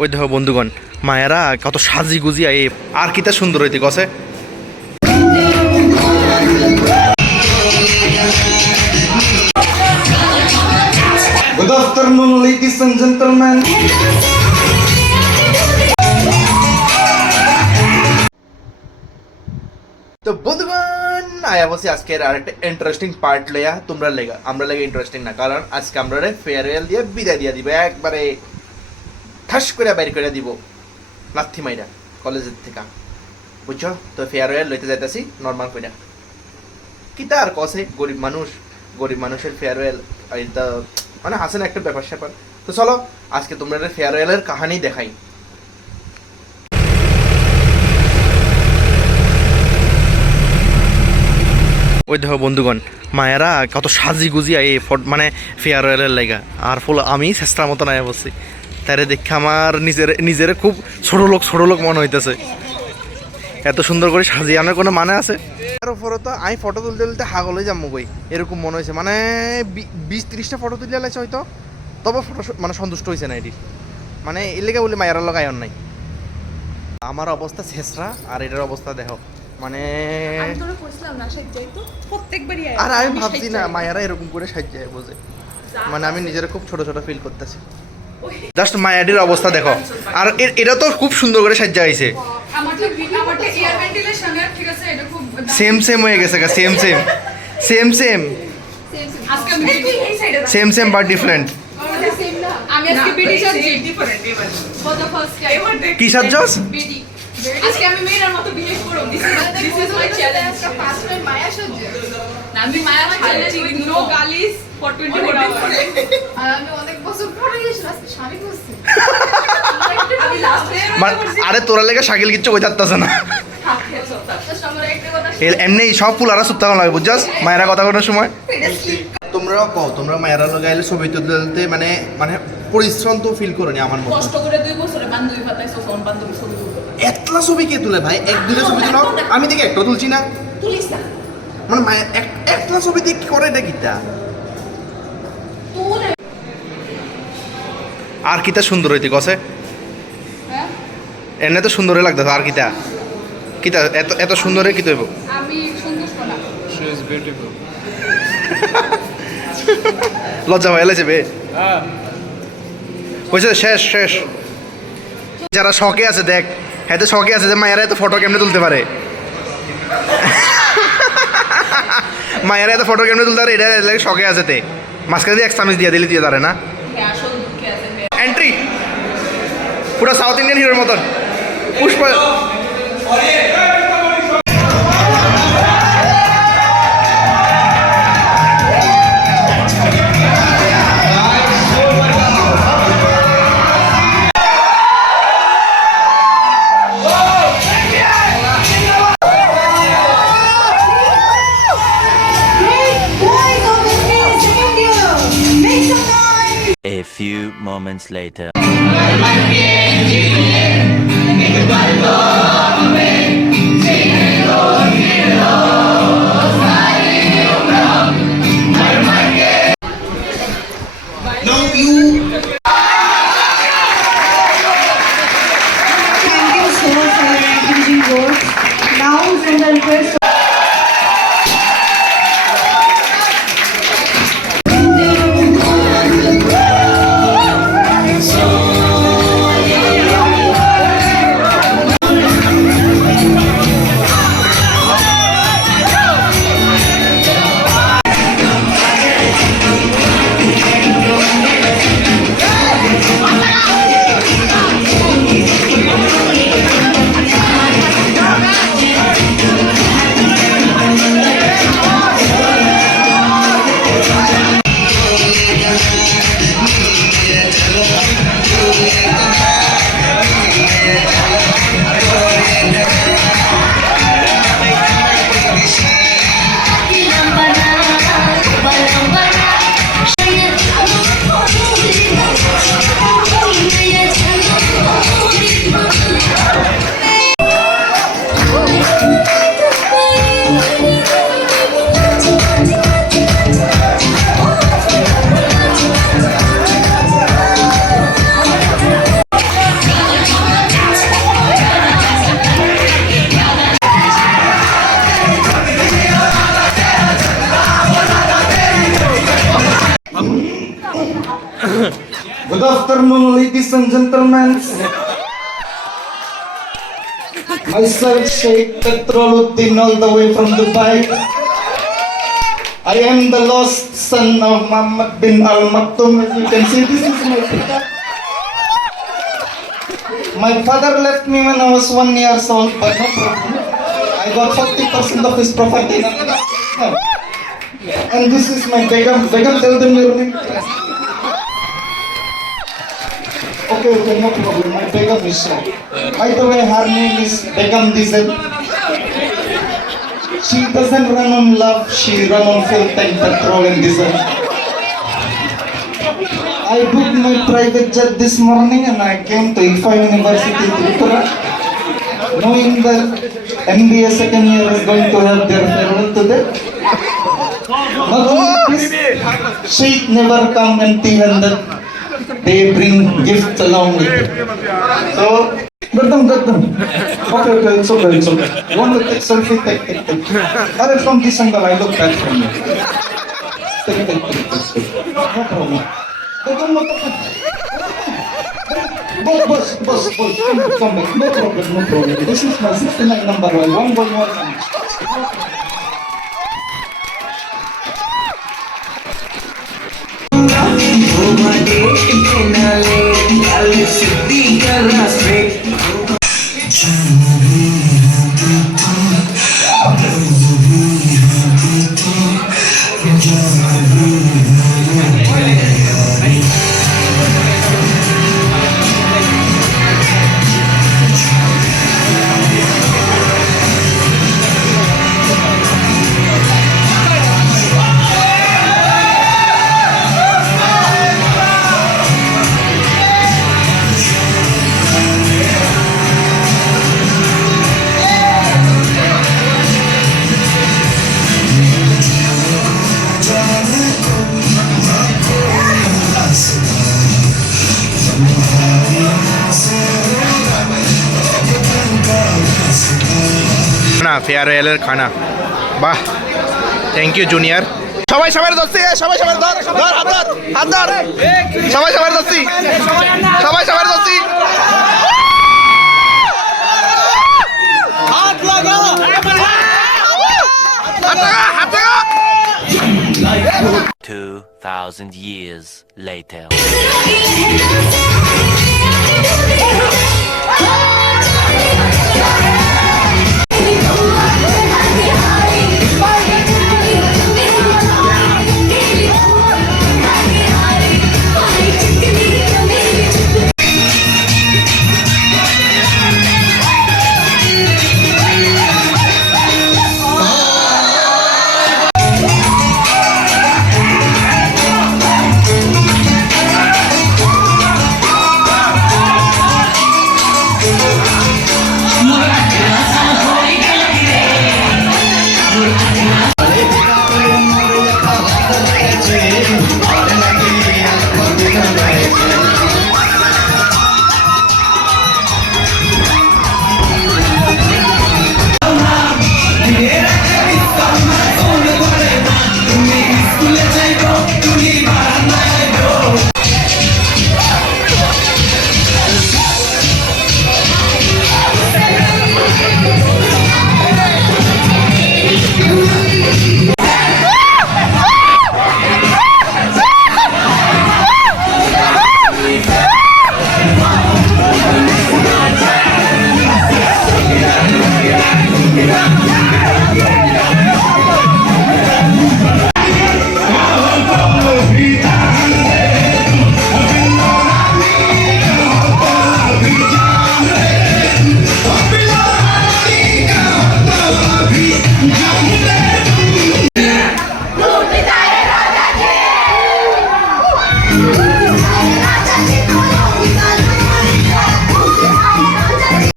ওই দেখো বন্ধুগণ, মায়েরা কত সাজি গুজি আয়ে আর কিতা সুন্দর হইতে গছে। Good afternoon, ladies and gentlemen. তো বন্ধুগণ আয়া বসে আজকের আরেকটা ইন্টারেস্টিং পার্ট লইয়া তোমরা লেগা আমরা লেগে ইন্টারেস্টিং না, কারণ আজকে আমরা ফেয়ারওয়েল দিয়ে বিদায় দিয়ে দিব, একবারে ঠাস করে বাইর করে দিব লাথি মাইরা কলেজের থেকে, বুঝছো? তো ফেয়ারওয়েল লইতে যাইতাছি নর্মাল কইরা কিতা আর কসে গরিব মানুষের ফেয়ারওয়েল এটা মানে হাসেন একটা ব্যাপার স্যাপার। তো চলো আজকে তোমরা ফেয়ারওয়েলের কাহিনী দেখাই। ওই দেখো বন্ধুগণ, মায়েরা কত সাজি গুজি আয়ে মানে ফেয়ারওয়েলের লেগা আর ফুল আমি চেষ্টার মতো আয়া বসছি, তারে দেখে আমার নিজের খুব ছোট লোক মনে হইতেছে। এত সুন্দর করে সাজিয়ে আনার কোনো মানে আছে? তার উপরে তো আমি ফটো তুলতে হাগল হয়ে যাবো কই, এরকম মনে হয়েছে। মানে 20-30টা ফটো তুলে লাগছে হয়তো, তবে ফটো মানে সন্তুষ্ট হয়েছে না এটি, মানে এর লেগে বলে মায়ের লগাই আর নাই। আমার অবস্থা শেষরা আর এটার অবস্থা দেখো, মানে আর আমি ভাবছি না মায়েরা এরকম করে সাজিয়ে বোঝে, মানে আমি নিজের খুব ছোট ফিল করতেছি। জাস্ট মায়াডির অবস্থা দেখো, আর এটা তো খুব সুন্দর করে সাজিয়ে হয়েছে, সেম হয়ে গেছে, সেম বাট ডিফারেন্ট। কি সাজছস? আজকে আমি মেয়ের মতো বিহেভ করব। This is my challenge. First time Maya সহ্য না, আমি মায়া চ্যালেঞ্জ উইথ নো গালিস ফর 24 আওয়ার্স। আমি অনেক বছর পরে এসে আজকে শাড়ি পরছি। আমি লাস্ট আরে তোরা লেগে শাকিল কিচ্ছু কই যাচ্ছে না, এমনি সব ফুলারা সুপ্তা লাগে, বুঝছস মায়েরা কথা বলার সময়। তোমরাও কও, তোমরা মায়েরা লাগাইলে ছবি তুলতে মানে মানে পরিশ্রম তো ফিল করনি আমার মতো। কষ্ট করে 2 বছরে বান্ধবী পাতাইছো, ফোন বান্ধবী ছবি তুলতে এতলা ছবি কে তুলে ভাই? এক দুটো ছবি তুলো, আমি দেখি একটা তুলছি না, তুলিস না মানে মায়ের একলা ছবি দিয়ে কি করে এটা কিতা? তুলে আর কিতা সুন্দর হইতে গছে, হ্যাঁ এনে তো সুন্দরই লাগতেছে। আর কিতা কিতা এত সুন্দর কি তৈব? আমি সন্তুষ্ট না। She is beautiful. লজ্জা হয়ে গেছে বে, হয়েছে শেষ। যারা শখে আছে দেখ, এত শখে আছে যে মায়েরা এত ফটো কেমনে তুলতে পারে, মায়েরা এত ফটো কেমনে তুলতে পারে, এটা শখে আছে। তে মাঝখানে দিয়ে এক্সামিস দিয়ে দিলে দিয়ে পারে না। আসল দুঃখে আছে এন্ট্রি পুরো সাউথ ইন্ডিয়ান হিরোর মতন পুষ্প। A few moments later. Thank you so much for your encouraging words. Now, from the request. ladies and gentlemen. Myself, Sheikh Petroluddin, all the way from Dubai. I am the lost son of Muhammad bin Al Maktoum. As you can see, this is my picture. My father left me when I was 1 year old, but no problem. I got 40% of his property. And this is my Begum. Begum, tell them your name. Okay, no problem. My Begum is here. By the way, her name is Begum Diesel. She doesn't run on love, she run on full-time petrol and diesel. I booked my private jet this morning and I came to IFA University, Tripura, knowing that MBA second year is going to have their farewell today. But only this, Sheikh never come empty-handed. They bring gifts along with it. So, get them. Okay, it's okay. You want to take selfie? Take. But from this angle, I look bad from you. Take. No problem. Boss, come back. No problem. This is my 69 number. One boy, one. না ফেয়ারওয়েলের খানা বাহ thank you junior সবাই দোস্তি সবাই ধর হাত ধর সবাই দোস্তি হাত লাগা 2,000 years later.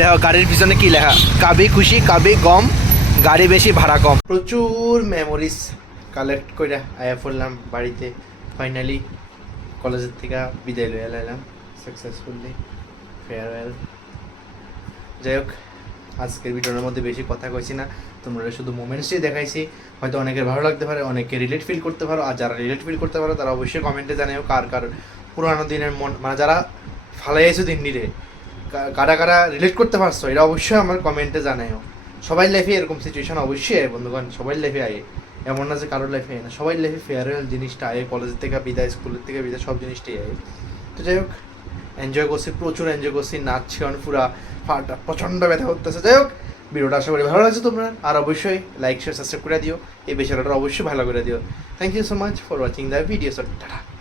দেখো গাড়ির পিছনে কি লেখা কাবি খুশি কাবি গম গাড়ি বেশি ভাড়া কম প্রচুর মেমোরিজ কালেক্ট করে আয়া পড়লাম বাড়িতে ফাইনালি কলেজের থেকে বিদায় লয়ে এলাম সাকসেসফুলি ফেয়ারওয়েল যাই হোক আজকের ভিডিওর মধ্যে বেশি কথা কইছি না তোমরা শুধু মোমেন্টসই দেখাইছি হয়তো অনেকের ভালো লাগতে পারে অনেকে রিলেট ফিল করতে পারো আর যারা রিলেট ফিল করতে পারো তারা অবশ্যই কমেন্টে জানাও কার পুরানো দিনের মন মানে যারা ফালাইছো দিননি রে, কারা কারা রিলেট করতে পারছো এটা অবশ্যই আমার কমেন্টে জানাও। সবাই লাইফে এরকম সিচুয়েশন অবশ্যই আয় বন্ধুগণ, সবাই লাইফে আয়, এমন না যে কারোর লাইফে আয় না, সবাই লাইফে ফেয়ারওয়েল জিনিসটা আয়, কলেজ থেকে বিদায়, স্কুলের থেকে বিদায়, সব জিনিসটাই আয়। তো যাই হোক, এনজয় করছি, প্রচুর এনজয় করছি, নাচছি, অনেক পুরা ফাটা প্রচণ্ড ব্যথা করতেছে। যাই হোক, ভিডিওটা আশা করি ভালো লাগছে তোমরা, আর অবশ্যই লাইক শেয়ার সাবস্ক্রাইব করে দিও, এই বিষয়টা অবশ্যই ভালো করে দিও। Thank you so much for watching the video. Tata.